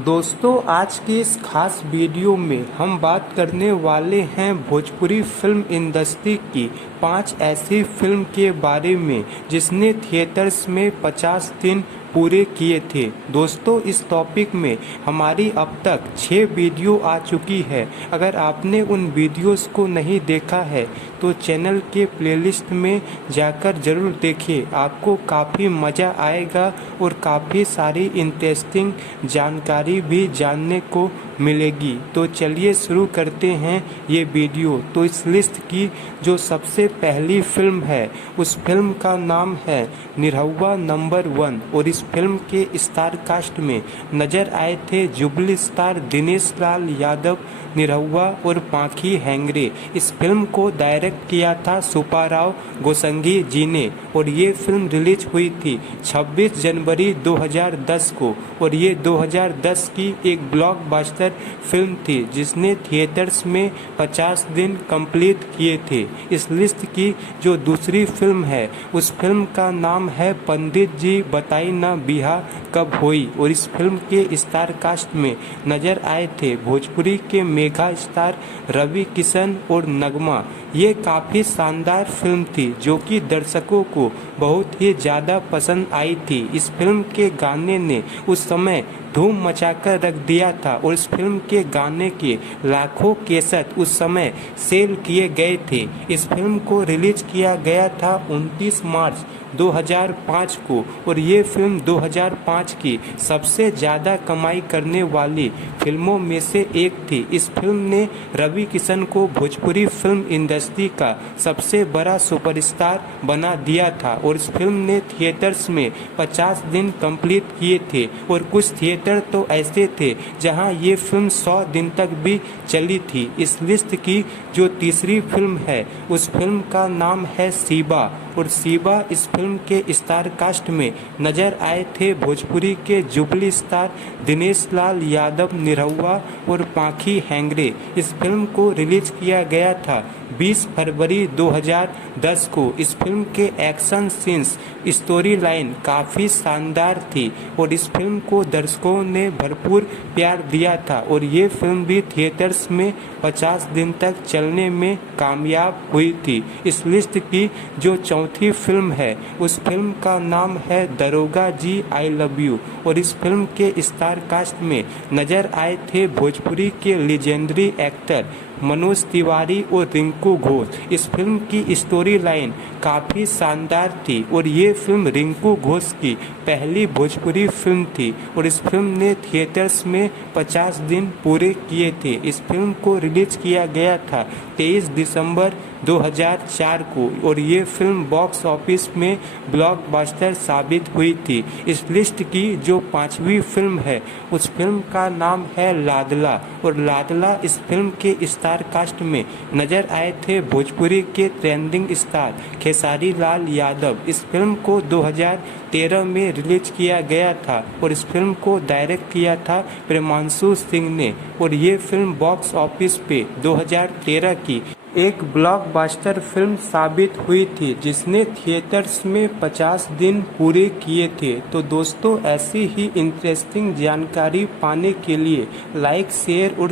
दोस्तों, आज की इस खास वीडियो में हम बात करने वाले हैं भोजपुरी फिल्म इंडस्ट्री की 5 ऐसी फिल्म के बारे में जिसने थिएटर्स में 50 दिन पूरे किए थे। दोस्तों, इस टॉपिक में हमारी अब तक 6 वीडियो आ चुकी है। अगर आपने उन वीडियोस को नहीं देखा है तो चैनल के प्लेलिस्ट में जाकर ज़रूर देखिए, आपको काफ़ी मज़ा आएगा और काफ़ी सारी इंटरेस्टिंग जानकारी भी जानने को मिलेगी। तो चलिए शुरू करते हैं ये वीडियो। तो इस लिस्ट की जो सबसे पहली फिल्म है उस फिल्म का नाम है निरहुआ नंबर 1 और इस फिल्म के स्टार कास्ट में नजर आए थे जुबली स्टार दिनेश लाल यादव, निरहुआ और पाखी हैंगरे। इस फिल्म को डायरेक्ट किया था सुब्बाराव गोस्वामी जी ने और ये फिल्म रिलीज हुई थी 26 जनवरी 2010 को और ये 2010 की एक ब्लॉकबस्टर फिल्म थी जिसने थिएटर्स में 50 दिन कंप्लीट किए थे। इस लिस्ट की जो दूसरी फिल्म है उस फिल्म का नाम है पंडित जी बताई ना बिहा कब होई और इस फिल्म के स्टार कास्ट में नजर आए थे भोजपुरी के मेगा स्टार रवि किशन और नगमा। ये काफ़ी शानदार फिल्म थी जो कि दर्शकों को बहुत ही ज़्यादा पसंद आई थी। इस फिल्म के गाने ने उस समय धूम मचाकर रख दिया था और इस फिल्म के गाने के लाखों कैसेट उस समय सेल किए गए थे। इस फिल्म को रिलीज किया गया था 29 मार्च 2005 को और ये फिल्म 2005 की सबसे ज़्यादा कमाई करने वाली फिल्मों में से एक थी। इस फिल्म ने रवि किशन को भोजपुरी फिल्म इंडस्ट्री का सबसे बड़ा सुपरस्टार बना दिया था और इस फिल्म ने थिएटर्स में 50 दिन कंप्लीट किए थे और कुछ थिएटर तो ऐसे थे जहां ये फिल्म 100 दिन तक भी चली थी। इस लिस्ट की जो तीसरी फिल्म है उस फिल्म का नाम है शिवा और शिवा इस फिल्म के स्टार कास्ट में नजर आए थे भोजपुरी के जुबली स्टार दिनेश लाल यादव, निरहुआ और पाखी हैंगरे। इस फिल्म को रिलीज किया गया था 20 फरवरी 2010 को। इस फिल्म के एक्शन सीन्स, स्टोरी लाइन काफ़ी शानदार थी और इस फिल्म को दर्शकों ने भरपूर प्यार दिया था और ये फिल्म भी थिएटर्स में 50 दिन तक चलने में कामयाब हुई थी। इस लिस्ट की जो चौथी फिल्म है उस फिल्म का नाम है दरोगा जी आई लव यू और इस फिल्म के स्टार कास्ट में नजर आए थे भोजपुरी के लीजेंडरी एक्टर मनोज तिवारी और रिंकू घोष। इस फिल्म की स्टोरी लाइन काफ़ी शानदार थी और ये फिल्म रिंकू घोष की पहली भोजपुरी फिल्म थी और इस फिल्म ने थिएटर्स में 50 दिन पूरे किए थे। इस फिल्म को रिलीज किया गया था 23 दिसंबर 2004 को और ये फिल्म बॉक्स ऑफिस में ब्लॉकबस्टर साबित हुई थी। इस लिस्ट की जो पांचवी फिल्म है उस फिल्म का नाम है लाडला और लाडला इस फिल्म के स्टार कास्ट में नजर आए थे भोजपुरी के ट्रेंडिंग स्टार खेसारी लाल यादव। इस फिल्म को 2013 में रिलीज किया गया था और इस फिल्म को डायरेक्ट किया था प्रेमांशु सिंह ने और ये फिल्म बॉक्स ऑफिस पे 2013 की एक ब्लॉकबस्टर फिल्म साबित हुई थी जिसने थिएटर्स में 50 दिन पूरे किए थे। तो दोस्तों, ऐसी ही इंटरेस्टिंग जानकारी पाने के लिए लाइक, शेयर और